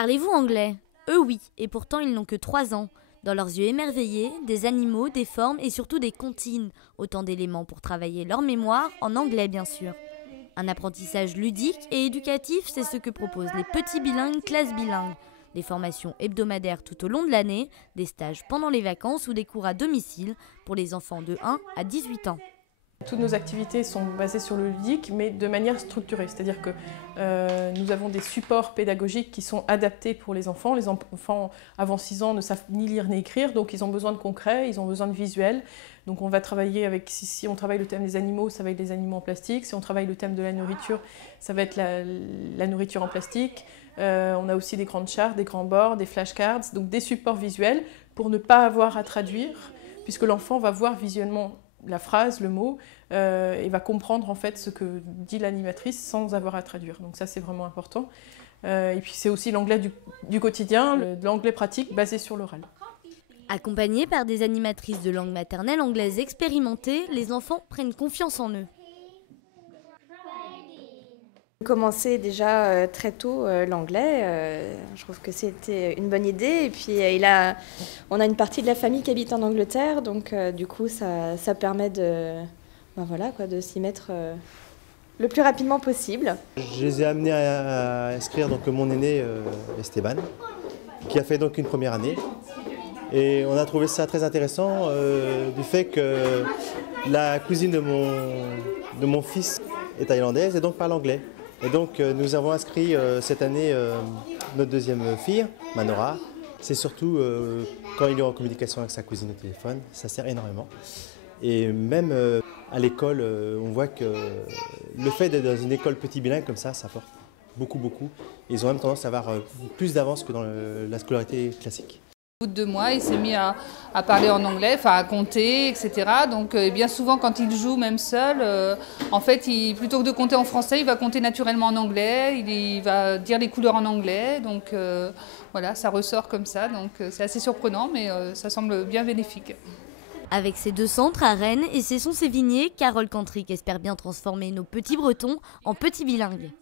Parlez-vous anglais? Eux oui, et pourtant ils n'ont que 3 ans. Dans leurs yeux émerveillés, des animaux, des formes et surtout des comptines, autant d'éléments pour travailler leur mémoire, en anglais bien sûr. Un apprentissage ludique et éducatif, c'est ce que proposent les petits bilingues classes bilingues. Des formations hebdomadaires tout au long de l'année, des stages pendant les vacances ou des cours à domicile pour les enfants de 1 à 18 ans. Toutes nos activités sont basées sur le ludique, mais de manière structurée. C'est-à-dire que nous avons des supports pédagogiques qui sont adaptés pour les enfants. Les enfants avant 6 ans ne savent ni lire ni écrire, donc ils ont besoin de concret, ils ont besoin de visuel. Donc on va travailler avec, si on travaille le thème des animaux, ça va être les animaux en plastique. Si on travaille le thème de la nourriture, ça va être la nourriture en plastique. On a aussi des grandes chartes, des grands bords, des flashcards, donc des supports visuels pour ne pas avoir à traduire, puisque l'enfant va voir visuellement la phrase, le mot, et va comprendre en fait ce que dit l'animatrice sans avoir à traduire. Donc ça c'est vraiment important. Et puis c'est aussi l'anglais du quotidien, l'anglais pratique basé sur l'oral. Accompagnés par des animatrices de langue maternelle anglaise expérimentées, les enfants prennent confiance en eux. Commencer déjà très tôt l'anglais, je trouve que c'était une bonne idée. Et puis on a une partie de la famille qui habite en Angleterre, donc du coup ça permet de s'y mettre le plus rapidement possible. Je les ai amenés à inscrire donc, mon aîné Esteban, qui a fait donc une première année. Et on a trouvé ça très intéressant du fait que la cousine de mon fils est thaïlandaise et donc parle anglais. Et donc nous avons inscrit cette année notre deuxième fille, Manora. C'est surtout quand il est en communication avec sa cousine au téléphone, ça sert énormément. Et même à l'école, on voit que le fait d'être dans une école petit bilingue comme ça apporte beaucoup. Ils ont même tendance à avoir plus d'avance que dans la scolarité classique. Au bout de 2 mois, il s'est mis à parler en anglais, enfin à compter, etc. Donc bien souvent quand il joue même seul, en fait, plutôt que de compter en français, il va compter naturellement en anglais, il va dire les couleurs en anglais. Donc voilà, ça ressort comme ça. Donc c'est assez surprenant, mais ça semble bien bénéfique. Avec ses 2 centres à Rennes et Cesson-Sévigné, Carole Cantric espère bien transformer nos petits Bretons en petits bilingues.